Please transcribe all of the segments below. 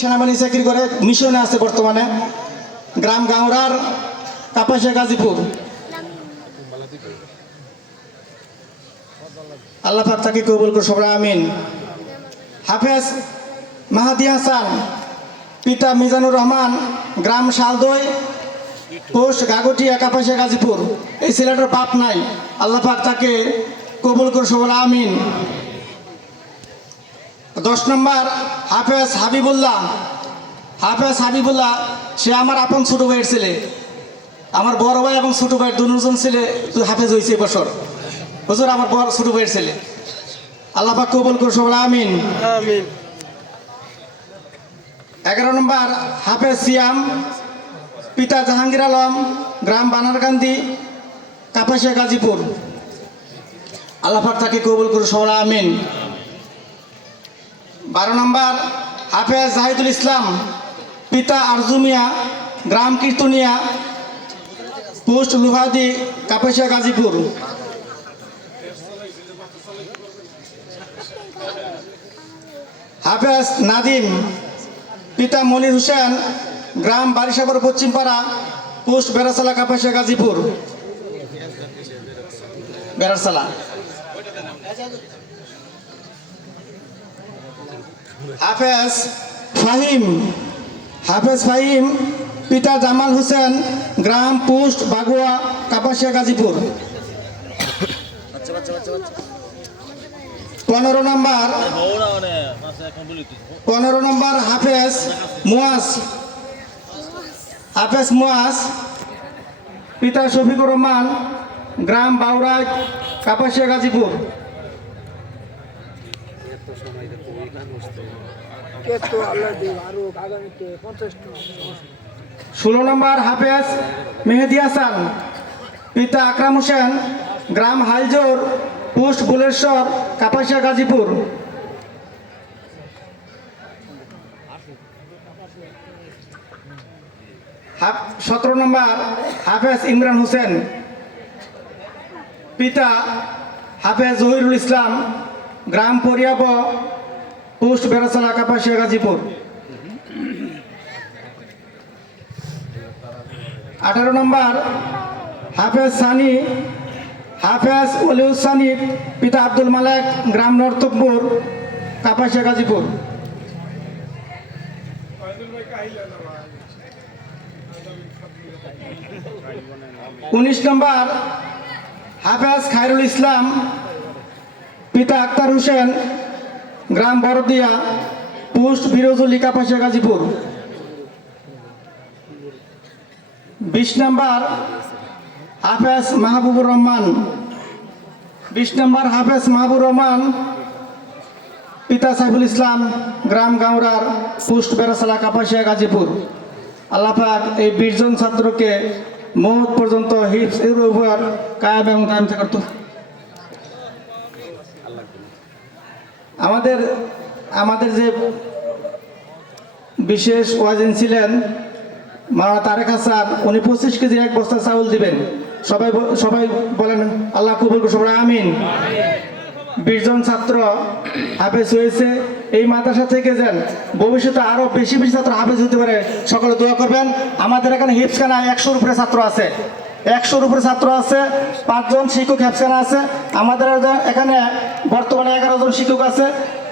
সেনাবাহিনী চাকরি করে, মিশনে আছে বর্তমানে, গ্রাম গাঁওরার কাপাসিয়া গাজীপুর। আল্লাহ পাক তাকে কবুল করে সবাই আমিন। হাফেজ মাহাদি হাসান, পিতা মিজানুর রহমান, গ্রাম শালদই, পোস্ট গাগটিয়া, কাপাসিয়া গাজীপুর। এই ছেলেটার বাপ নাই। আল্লাহ পাক তাকে কবুল করে সবাই আমিন। দশ নম্বর হাফেজ হাবিবুল্লাহ। হাফেজ হাবিবুল্লাহ সে আমার আপন ছোট ভাইয়ের ছেলে। আমার বড় ভাই এবং ছোট ভাইয়ের দুজন ছেলে হাফেজ হয়েছে এবছর বছর। আমার বড় ছোট ভাইয়ের ছেলে। আল্লাহ পাক কবুল করে সবাই আমিন। আমিন। এগারো নম্বর হাফেজ সিয়াম পিতা জাহাঙ্গীর আলম গ্রাম বানারকান্দি কাপাসিয়া গাজীপুর। আল্লাহ পাক তাকে কবুল করে সবাই আমিন। বারো নম্বর, হাফেজ জাহিদুল ইসলাম, পিতা আরজুমিয়া, গ্রাম কীর্তনিয়া, পোস্ট লুহাদি কাপাসিয়া গাজীপুর। হাফেজ নাদিম, পিতা মনির হোসেন, গ্রাম বারিসাগর পশ্চিমপাড়া, পোস্ট বেড়াসালা কাপাসিয়া গাজীপুর। বেড়াসালা। হাফেজ ফাহিম হাফেজ ফাহিম, পিতা জামাল হোসেন, গ্রাম পোস্ট, বাগুয়া, কাপাসিয়া, গাজীপুর। পনেরো নম্বর পনেরো নম্বর হাফেজ মুয়াজ। হাফেজ মুয়াজ, পিতা শফিকুর রহমান, গ্রাম বাউরা কাপাসিয়া, গাজীপুর। ষোলো নম্বর হাফেজ মেহেদি হাসান, পিতা আকরাম হোসেন, গ্রাম হাইজোর পোস্ট বুলেশ্বর কাপাসিয়া, গাজীপুর। সতেরো নম্বর হাফেজ ইমরান হোসেন, পিতা হাফেজ জহিরুল ইসলাম, গ্রাম পরিয়াব পোস্ট বেড়াচালা কাপাসিয়া গাজীপুর। আঠারো নম্বর, হাফেজ সানি, হাফেজ অলিউস সানি, পিতা আব্দুল মালেক, গ্রাম নর্তকপুর, কাপাসিয়া, গাজীপুর। উনিশ নম্বর, হাফেজ খায়রুল ইসলাম, পিতা আক্তার হোসেন গ্রাম বড়দিয়া পোস্ট বিরোজলি কাপাসিয়া, গাজীপুর। বিশ নম্বর হাফেজ মাহবুবুর রহমান। বিশ নম্বর হাফেজ মাহবুবুর রহমান, পিতা সাইফুল ইসলাম, গ্রাম গাঁওরার পোস্ট বেড়াসালা কাপাসিয়া, গাজীপুর। আল্লাপাক এই বিশজন ছাত্রকে মহৎ পর্যন্ত হিপস এর উপর কায়াম এবং কায়াম করত আমাদের আমাদের যে বিশেষ ওয়াজেন ছিলেন মারা তারেক হাসান, উনি পঁচিশ কেজি এক বস্তা চাউল দিবেন। সবাই সবাই বলেন, আল্লাহ কবুল সবাই আমিন। বিশজন ছাত্র হাফেজ হয়েছে। এই মাদ্রাসা থেকে যান ভবিষ্যতে আরও বেশি বেশি ছাত্র হাফেজ হতে পারে, সকলে দোয়া করবেন। আমাদের এখানে হিপসখানা একশোর উপরে ছাত্র আছে। একশোর উপরে ছাত্র আছে, পাঁচজন শিক্ষক হেফসানা আছে। আমাদের এখানে বর্তমানে এগারো জন শিক্ষক আছে।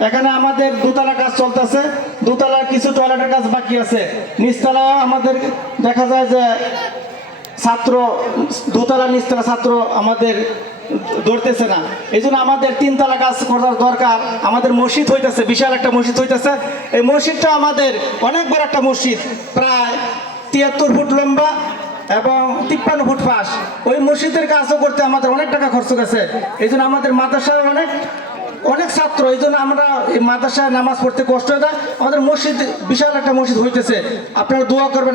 এখানে আমাদের দোতলা কাজ চলতেছে। দোতলার কিছু টয়লেটের কাজ বাকি আছে। নিচতলা আমাদের দেখা যায় যে ছাত্র, দোতলা নিচতলা ছাত্র আমাদের ধরতেছে না। এই জন্য আমাদের তিনতলা কাজ করার দরকার। আমাদের মসজিদ হইতেছে, বিশাল একটা মসজিদ হইতেছে। এই মসজিদটা আমাদের অনেক বড় একটা মসজিদ, প্রায় তিয়াত্তর ফুট লম্বা। এবং তিপ্পান্ন ফুট পাস ওই মসজিদের কাজও করতে আমাদের অনেক টাকা খরচ গেছে এই জন্য আমাদের মাদ্রাসায় অনেক অনেক ছাত্র। এই জন্য আমরা এই মাদ্রাসায় নামাজ পড়তে কষ্ট হয় না। আমাদের মসজিদ, বিশাল একটা মসজিদ হইতেছে। আপনারা দোয়া করবেন